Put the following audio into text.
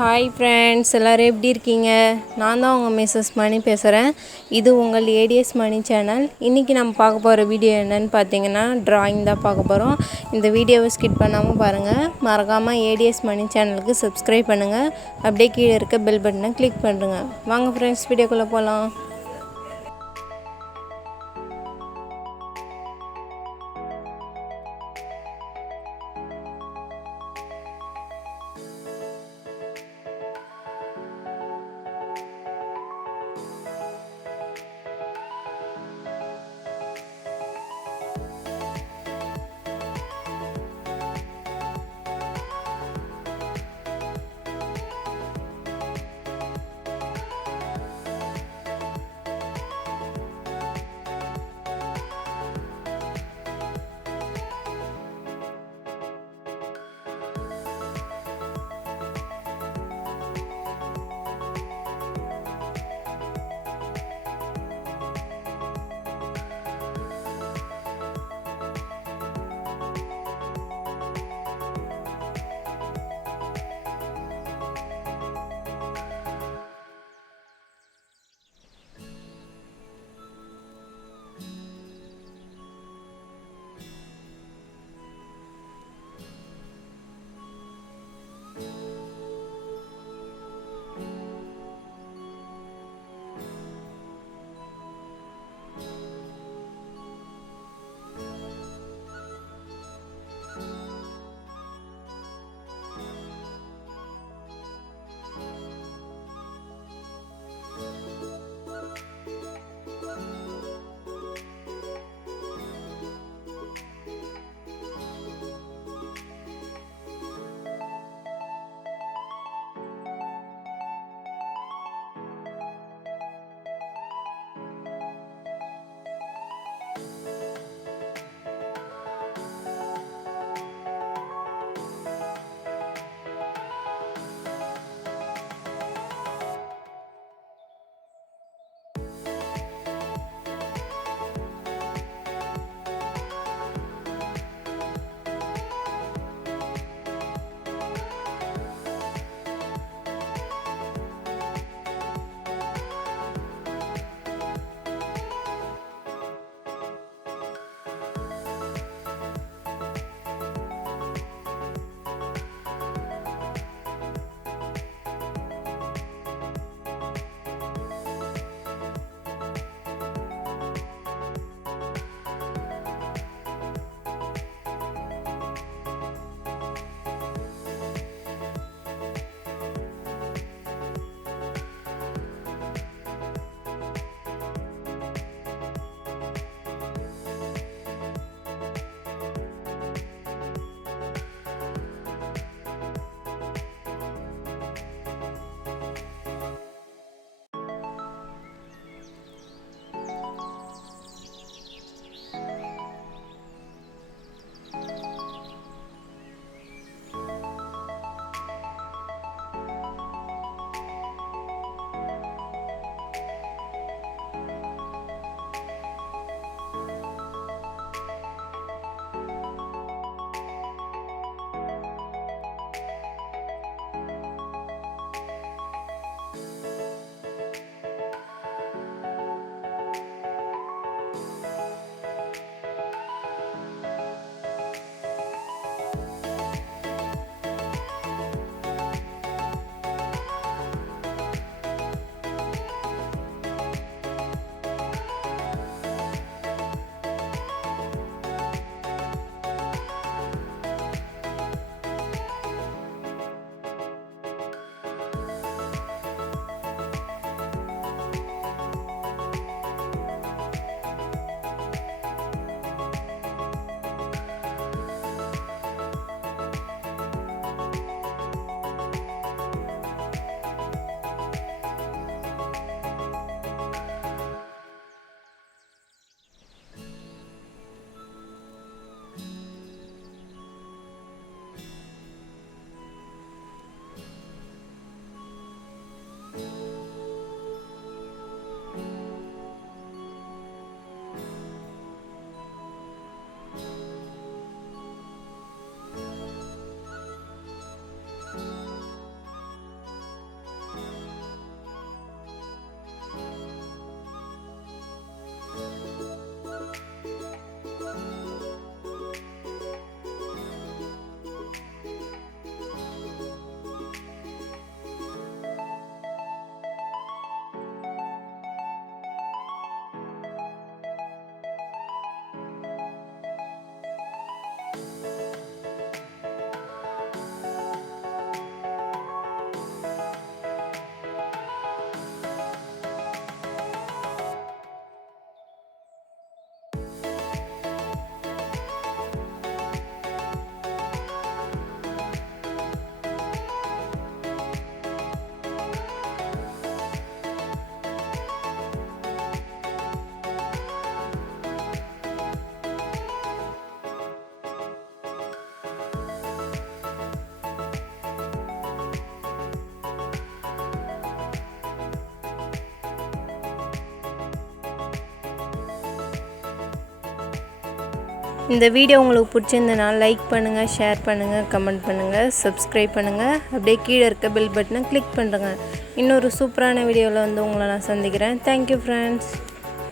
Hi friends, எல்லோரும் எப்படி இருக்கீங்க? நான் தான் உங்கள் மிஸ்ஸஸ் மணி பேசுகிறேன். இது உங்கள் ஏடிஎஸ் மணி சேனல். இன்றைக்கி நம்ம பார்க்க போகிற வீடியோ என்னென்னு பார்த்தீங்கன்னா ட்ராயிங் தான் பார்க்க போகிறோம். இந்த வீடியோவை ஸ்கிப் பண்ணாமல் பாருங்கள். மறக்காமல் ஏடிஎஸ் மணி சேனலுக்கு சப்ஸ்கிரைப் பண்ணுங்கள். அப்படியே கீழே இருக்க பெல் பட்டனை கிளிக் பண்ணுங்கள். வாங்க ஃப்ரெண்ட்ஸ், வீடியோக்குள்ளே போகலாம். இந்த வீடியோ உங்களுக்கு பிடிச்சிருந்தனா லைக் பண்ணுங்கள், ஷேர் பண்ணுங்கள், கமெண்ட் பண்ணுங்கள், சப்ஸ்கிரைப் பண்ணுங்கள். அப்படியே கீழே இருக்க பெல் பட்டனை கிளிக் பண்ணுறேங்க. இன்னொரு சூப்பரான வீடியோவில் வந்து உங்களை நான் சந்திக்கிறேன். Thank you friends.